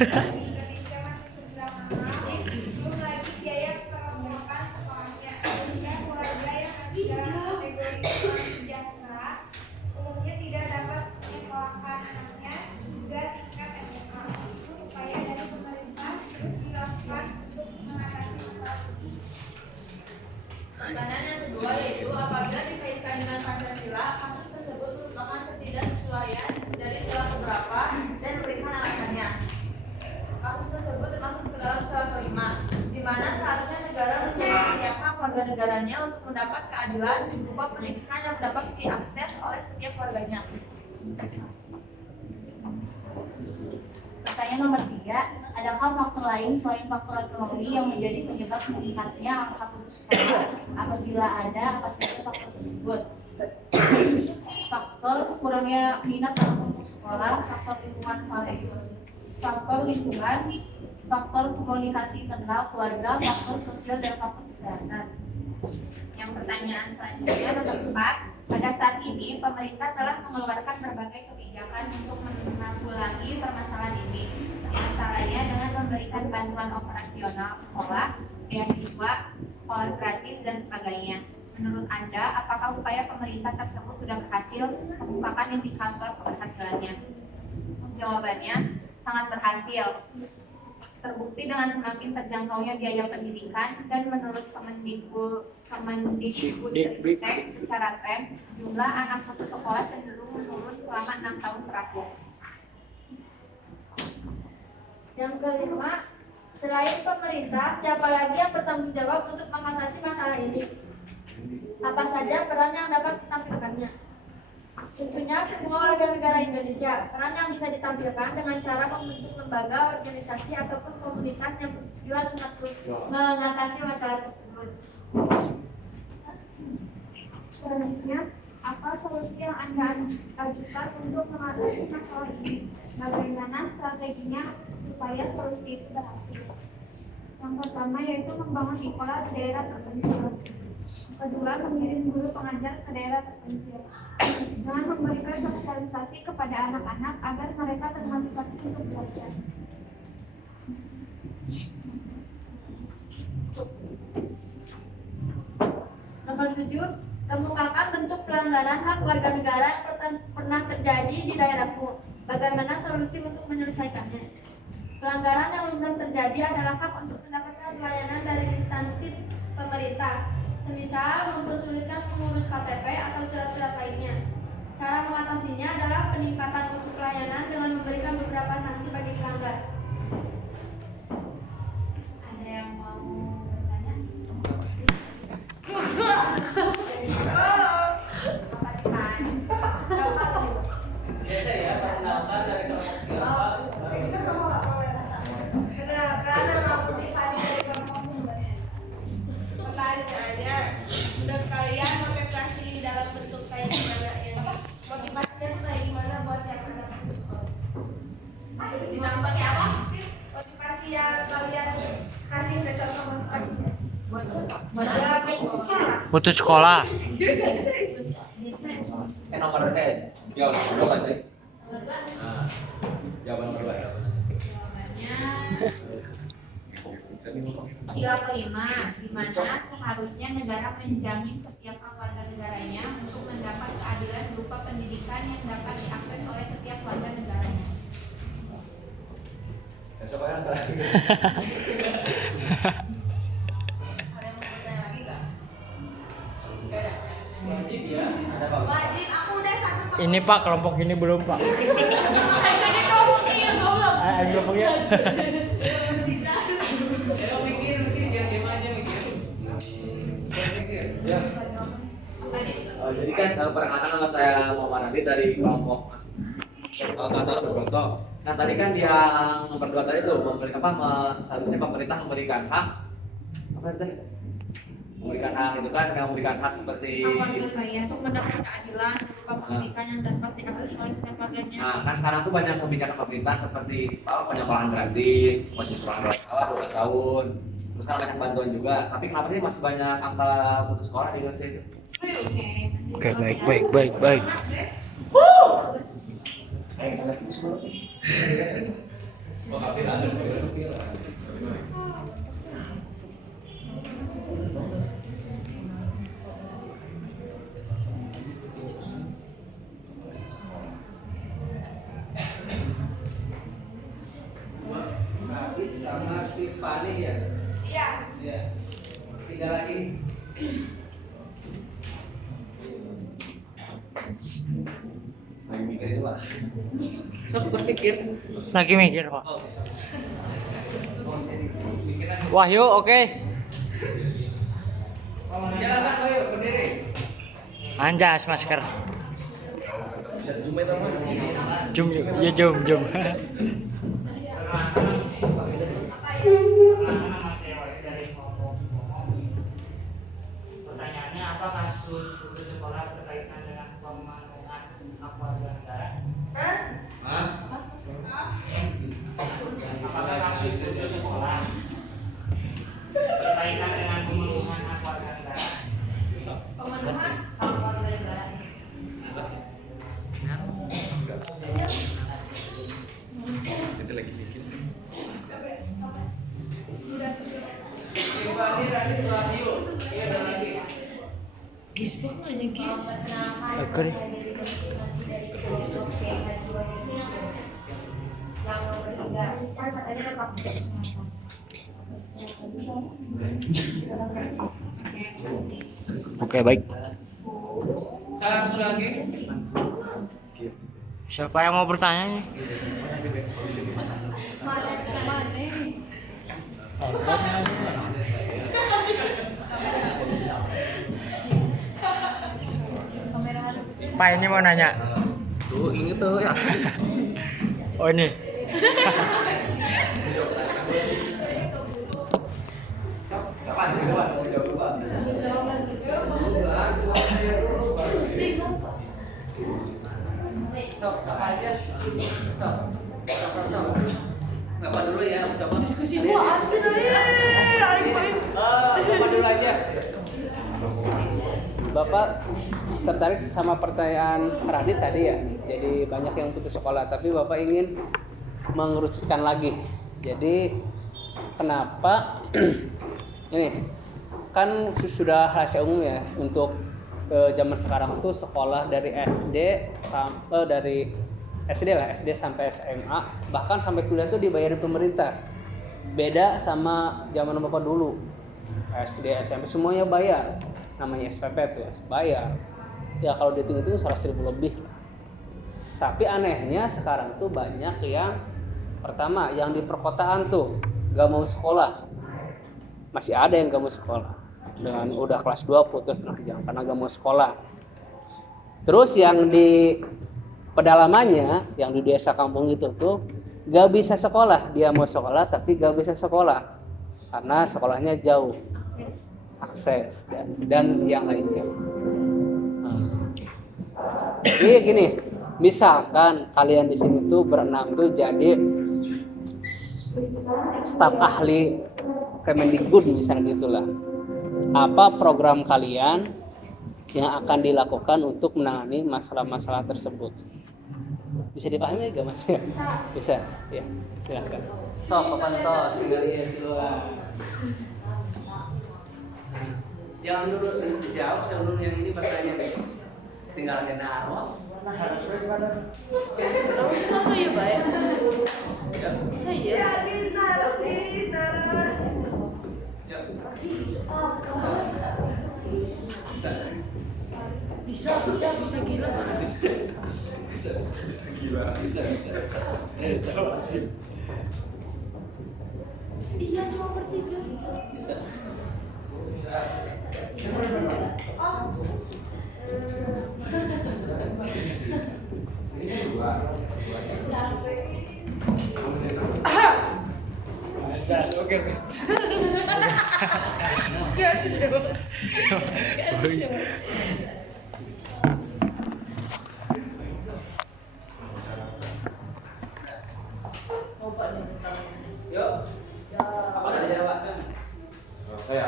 Di Indonesia masih terbilang mahal, belum lagi biaya perawatan sekolahnya. Sehingga keluarga yang masih dalam kategori kurang sejahtera umumnya tidak dapat menyekolahkan anaknya hingga tingkat SMA. Itu upaya dari pemerintah terus dilakukan untuk mengatasi masalah ini. Pertanyaan yang kedua yaitu apabila dikaitkan dengan Pancasila, kasus tersebut merupakan ketidaksesuaian dari sila keberapa dan berikan alasannya. Kasus tersebut termasuk ke dalam sila kelima, di mana seharusnya negara menjadi setiap hak warga negaranya untuk mendapat keadilan berupa pendidikan yang dapat diakses oleh setiap warganya. Pertanyaan nomor 3, adakah faktor lain selain faktor ekonomi yang menjadi penyebab meningkatnya angka putus sekolah? Apabila ada, apa saja faktor tersebut? Faktor kurangnya minat dalam untuk sekolah, faktor lingkungan, faktor komunikasi internal keluarga, faktor sosial, dan faktor kesehatan. Yang pertanyaan selanjutnya nomor 4, pada saat ini pemerintah telah mengeluarkan berbagai kebijakan untuk menanggulangi permasalahan ini. Antaranya dengan memberikan bantuan operasional sekolah, beasiswa, sekolah gratis, dan sebagainya. Menurut Anda, apakah upaya pemerintah tersebut sudah berhasil? Merupakan indikator keberhasilannya. Jawabannya, sangat berhasil. Terbukti dengan semakin terjangkaunya biaya pendidikan dan menurut Kemendikbudristek secara tren, jumlah anak putus sekolah cenderung menurun selama 6 tahun terakhir. Yang kelima, selain pemerintah, siapa lagi yang bertanggung jawab untuk mengatasi masalah ini? Apa saja peran yang dapat ditampilkannya? Tentunya semua warga negara Indonesia. Peran yang bisa ditampilkan dengan cara membentuk lembaga, organisasi, ataupun komunitas yang bertujuan untuk mengatasi masalah tersebut. Selanjutnya, apa solusi yang Anda ajukan untuk mengatasi masalah ini? Bagaimana strateginya supaya solusi itu berhasil? Yang pertama yaitu membangun sekolah di daerah terpencil. Kedua, mengirim guru pengajar ke daerah terpencil. Dengan memberikan sosialisasi kepada anak-anak agar mereka termotivasi untuk belajar. Nomor 7, kemukakan bentuk pelanggaran hak warga negara yang pernah terjadi di daerahmu. Bagaimana solusi untuk menyelesaikannya? Pelanggaran yang belum terjadi adalah hak untuk mendapatkan pelayanan dari instansi pemerintah, semisal mempersulitkan pengurus KTP atau surat-surat lainnya. Cara mengatasinya adalah peningkatan untuk pelayanan dengan memberikan beberapa sanksi bagi pelanggar. Ada yang mau bertanya? Apa depan? Biasa ya, perkenalkan dari kelompok siapa? Kenalkan, nama aku Tiffany dari kelompok Bumben. Pertanyaannya, menurut kalian motivasi dalam bentuk kayak gimana ya? Motivasinya tuh kayak gimana buat yang anak putus sekolah? Motivasi apa? Motivasi yang kalian kasih ke contoh motivasinya. Buat Putus sekolah. Nomor jawab nomor berapa sih? Nah, jawaban nomor berapa? Sila kelima, di mana seharusnya negara menjamin setiap warga negaranya untuk mendapat keadilan berupa pendidikan yang dapat diakses oleh setiap warga negaranya. Besok kan ada lagi. Ada yang mau bertanya lagi nggak? Nggak ada. Wajib ya, ada apa? Wajib, aku udah satu. Ini Pak, kelompok ini belum Pak. Jadi kelompok ini belum. Kelompoknya. Mikir jangan diam aja mikir. Ya. Jadi kan perkenalkan nama saya Muhammad Andi dari kelompok Tata Surbroto. Nah tadi kan yang nomor 2 tadi tuh memberikan apa? Seharusnya pemerintah memberikan hak apa tadi? memberikan hak itu kan, yang memberikan hak seperti Apabila kalian tuh mendapat keadilan berupa pendidikan yang dapat diakses oleh setiap warganya. nah kan sekarang tuh banyak kebijakan pemerintah seperti penyekolahan gratis, sekolah 12 tahun, terus kan banyak bantuan juga. Tapi kenapa sih masih banyak angka putus sekolah di Indonesia itu? Oke, baik. Sama Tiffany ya? Iya. Iya. 3 lagi. Lagi mikir itu lah. Sok berpikir. Lagi mikir, Pak. Oh. Wahyu, oke. Jalan kan, Wahyu, berdiri. Anjas masker. Bisa zoom itu mah. Jum. Pertanyaannya, apa kasus putus sekolah berkaitan dengan pemenuhan hak warga negara? Apakah kasus putus sekolah berkaitan dengan pemenuhan hak warga negara? Pemenuhan hak warga negara. Itu lagi mikir. Oke. Oke, baik. Satu lagi. Siapa yang mau bertanya nih? Pak ini mau nanya. Tuh, ini tuh ya. Oh ini. Bapak dulu ya, siapa diskusi Wah, aja Bapak dulu aja. Bapak tertarik sama pertanyaan Radit tadi ya. Jadi banyak yang putus sekolah, tapi Bapak ingin mengerucutkan lagi. Jadi kenapa ini kan sudah rahasia umum ya untuk zaman sekarang tuh sekolah dari SD sampai SMA, bahkan sampai kuliah tuh dibayarin pemerintah. Beda sama zaman Bapak dulu. SD, SMP semuanya bayar. Namanya SPP tuh ya, bayar. Ya kalau dihitung-hitung 100.000 lebih. Tapi anehnya sekarang tuh banyak yang pertama yang di perkotaan tuh gak mau sekolah. Masih ada yang gak mau sekolah. Dengan udah kelas 2 putus setengah jam karena gak mau sekolah. Terus yang di pedalamannya, yang di desa kampung itu tuh gak bisa sekolah. Dia mau sekolah tapi gak bisa sekolah karena sekolahnya jauh, akses dan yang lainnya. Jadi gini, misalkan kalian di sini tuh berenam tuh jadi staf ahli Kemendikbud misalnya gitulah. Apa program kalian yang akan dilakukan untuk menangani masalah-masalah tersebut? Bisa dipahami gak Mas? Bisa. Ya, silakan. Sok Papantos, tinggal lihat keluar. Jangan dulu jawab sebelum yang ini bertanya deh. Tinggal ada naros. Apa ya, Pak? Iya. Bisa gila. Iya, cuma bertiga. Bisa. Oke. Yuk. Apa ada jawab? Saya.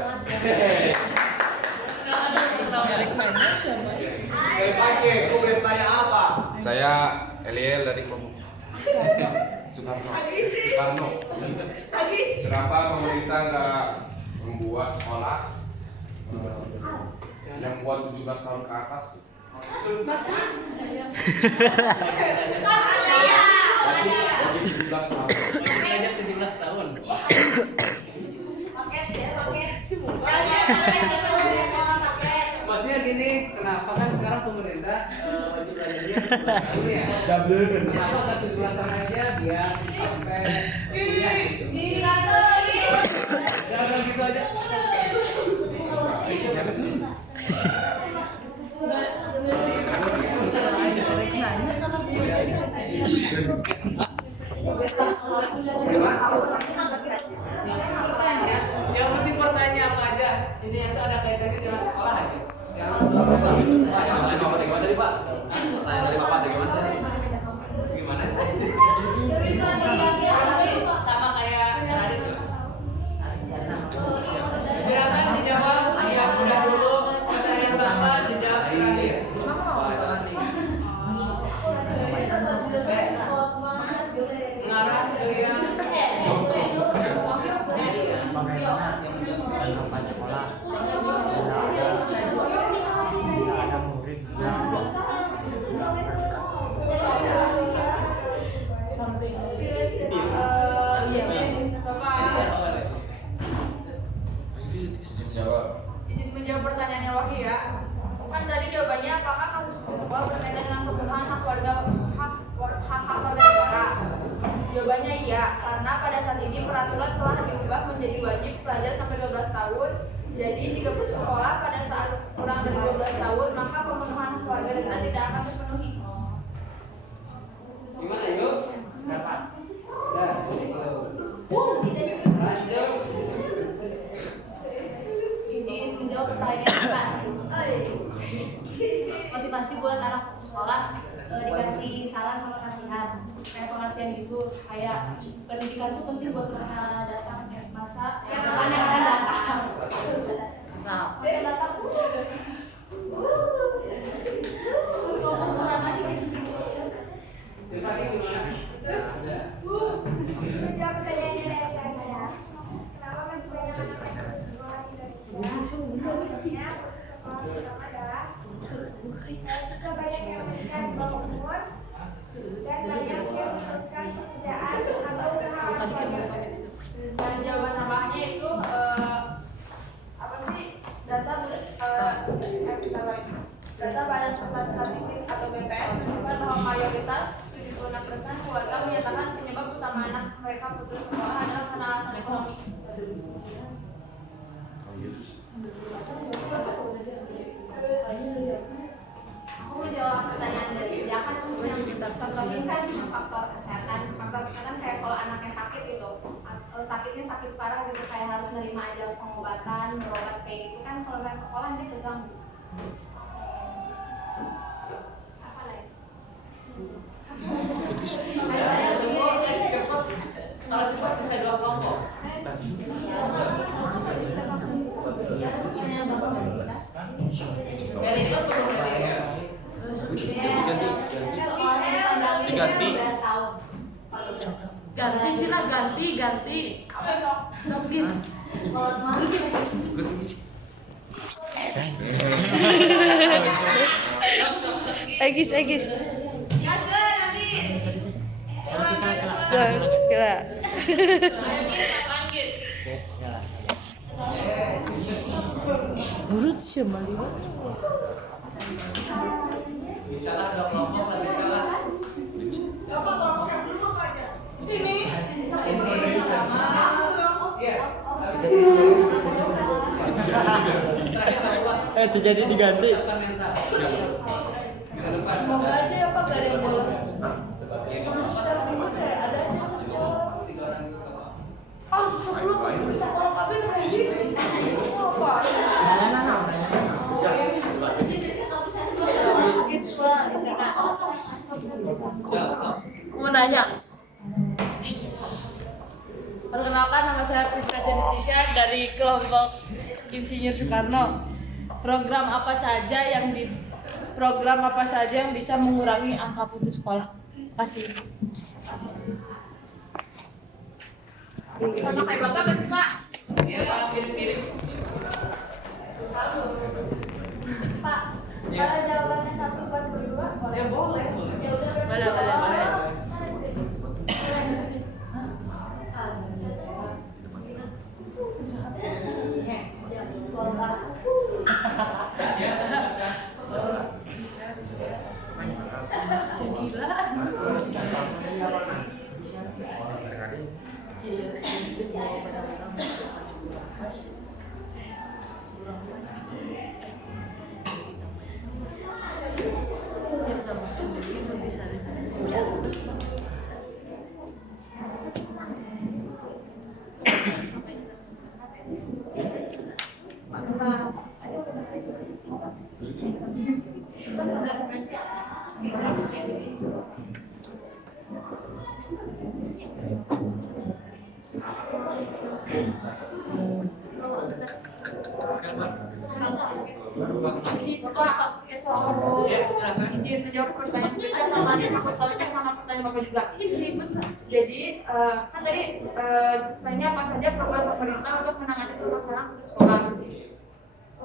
Saya Eliel dari Soekarno. Kenapa pemerintah nggak membuat sekolah yang buat 17 tahun ke atas? Wajib 17 tahun. Aja 17 tahun. Maksudnya gini, kenapa kan sekarang pemerintah wajib belajarnya 17 tahun ya? Kenapa nggak 17 tahun aja biar sampai kuliah gitu? Jangan gitu aja. Yang penting pertanyaan apa aja. Ini itu ada kaitannya dengan sekolah aja. Pertanyaan Bapak gimana tadi, Pak? Pertanyaan dari Bapak gimana tadi? Gimana? Sama kayak Radit ya? Silakan dijawab yang udah dulu. Pertanyaan Bapak dijawab Radit. Mengarah ke yang Izin menjawab pertanyaannya Wahyu ya. Kan tadi jawabannya apakah kasus sekolah berkaitan dengan pemenuhan hak warga negara? Jawabannya iya, karena pada saat ini peraturan telah diubah menjadi wajib pelajar sampai 12 tahun. Jadi jika putus sekolah pada saat kurang dari 12 tahun, maka pemenuhan hak warga negara tidak akan terpenuhi. gimana yuk? Dapat. Izin menjawab pertanyaan motivasi buat anak sekolah dikasih saran sama nasihat kayak pengertian gitu, kayak pendidikan itu penting buat masa datang masa yang akan datang. Masa datang Menjawab pertanyaannya dari saya, kenapa masih banyak anak-anak putus sekolah di Indonesia? Alasannya putus sekolah pertama adalah siswa banyak yang menikah di bawah umur dan banyak yang meneruskan pekerjaan atau usaha orang tuanya. Dan jawaban tambahnya itu apa sih? Data Badan Pusat Statistik atau BPS menunjukkan bahwa mayoritas 76% keluarga menyatakan penyebab utama anak mereka putus sekolah adalah karena alasan ekonomi. Aku menjawab pertanyaan dari Jaka, contohin kan faktor kesehatan kayak kalau anaknya sakit itu, sakitnya sakit parah gitu, kayak harus nerima aja pengobatan, berobat kayak gitu kan, kalau nggak sekolah dia terganggu. Apa lagi? Kalau cepat bisa 2 kelompok. Diganti. Ganti cila ganti. Sok dis. Egis. Kira. Urut siapa lihat? Bisa lah 2 kelompok lah, bisa lah. Ini sama. Iya. Terjadi diganti. Semoga aja ya Pak, gak ada yang bolos. Kalau sudah ribut ya ada aja. Mau nanya. Perkenalkan, nama saya Priska Janitisha dari kelompok Insinyur Soekarno. Program apa saja yang bisa mengurangi angka putus sekolah? Kasih. Sama kayak Bapak kan, Pak? Iya, Pak, mirip-mirip. Pak, kalau jawabannya 1 buat kedua, boleh? Ya boleh. Ya udah. Boleh. Izin menjawab pertanyaan Priska sama pertanyaan Bapak juga. Jadi kan tadi tanya apa saja program pemerintah untuk menangani permasalahan putus sekolah.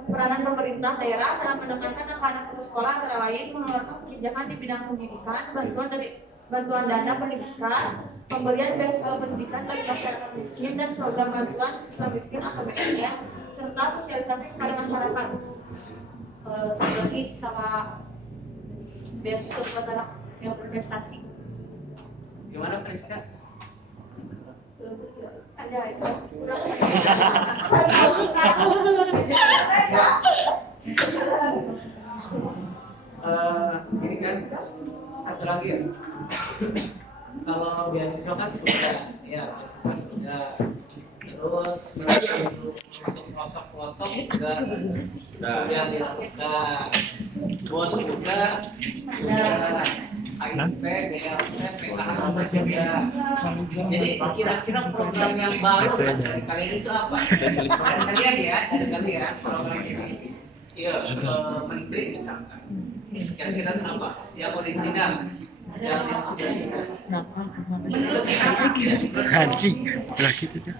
Peranan pemerintah daerah dalam menekankan angka putus sekolah antara lain mengeluarkan kebijakan di bidang pendidikan, bantuan dana pendidikan, pemberian beasiswa pendidikan bagi masyarakat miskin dan program bantuan siswa miskin atau BSM, serta sosialisasi kepada masyarakat. Satu lagi sama beasiswa buat anak yang berprestasi. Gimana, Priska? Ada itu. Ini kan satu lagi ya. Kalau beasiswa kan sudah, ya beasiswa sudah. Terus untuk pelosok-pelosok juga sudah dilakukan. Bos juga sudah. AIP, PKH juga. Jadi kira-kira program yang baru dari kalian itu apa? Dari kalian ya, program ini. Iya, menteri misalkan. Kira-kira apa? Yang original, yang sudah. Anjing, lah gitu tuh.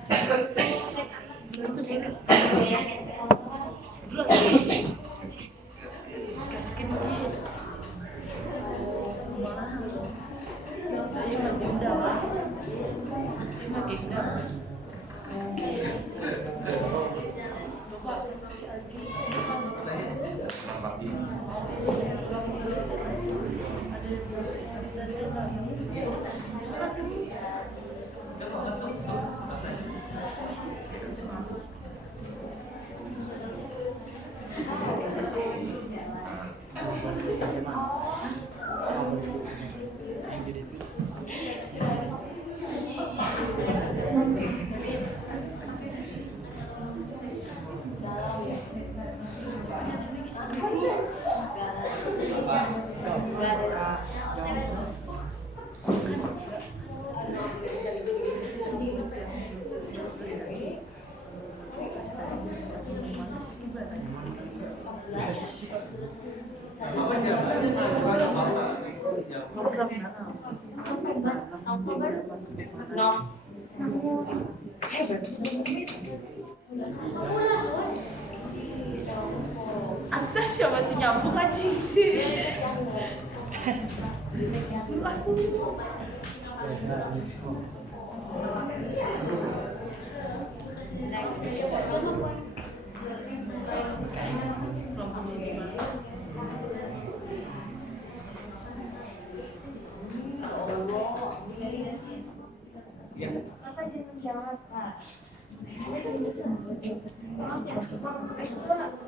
Atas siapa tuh nyambung anjing.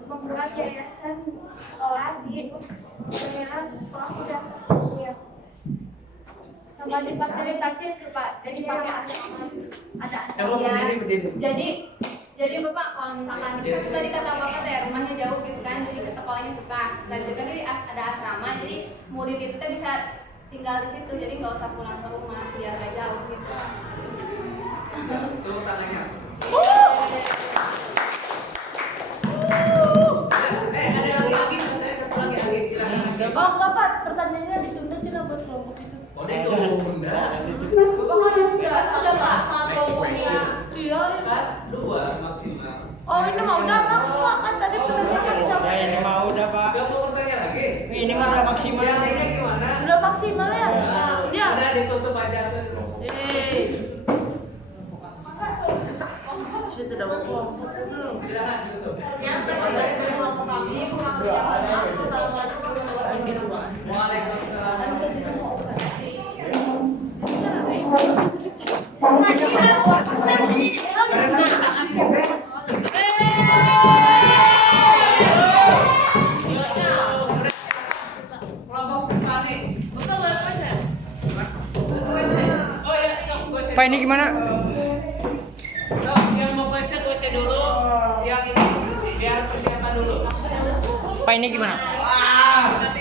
Membuat yayasan sekolah di daerah sekolah sudah siap. Sama difasilitasi itu Pak, jadi pakai aset. ada Coba aslinya. berdiri. Jadi Bapak kalau misalkan tadi kata Bapak ya rumahnya jauh gitu kan, jadi ke sekolahnya susah. Nah, jadi kan ini ada asrama, jadi murid itu teh bisa tinggal di situ, jadi nggak usah pulang ke rumah biar nggak jauh gitu. Tepuk tangannya. Ada lagi, satu lagi, silakan. Bapak, pertanyaannya ditunda cina buat kelompok itu. Oh, itu bunda. Bapak kan udah sudah Pak satu ya. Iya, Kan dua maksimal. oh ini mah udah maksimal kan tadi pertanyaan siapa? ini mau udah Pak. Gak mau bertanya lagi? Ini mah udah maksimal. Yang ini gimana? Udah maksimal ya? Iya. Udah ditutup aja. Saya tidak mau kelompok. Silakan ditutup. Yang dari kelompok kami kurang lebih Assalamualaikum warahmatullahi wabarakatuh. Waalaikumsalam. Pak ini gimana? Yang mau WC dulu, yang ini biar persiapan dulu. Pak ini gimana? Nanti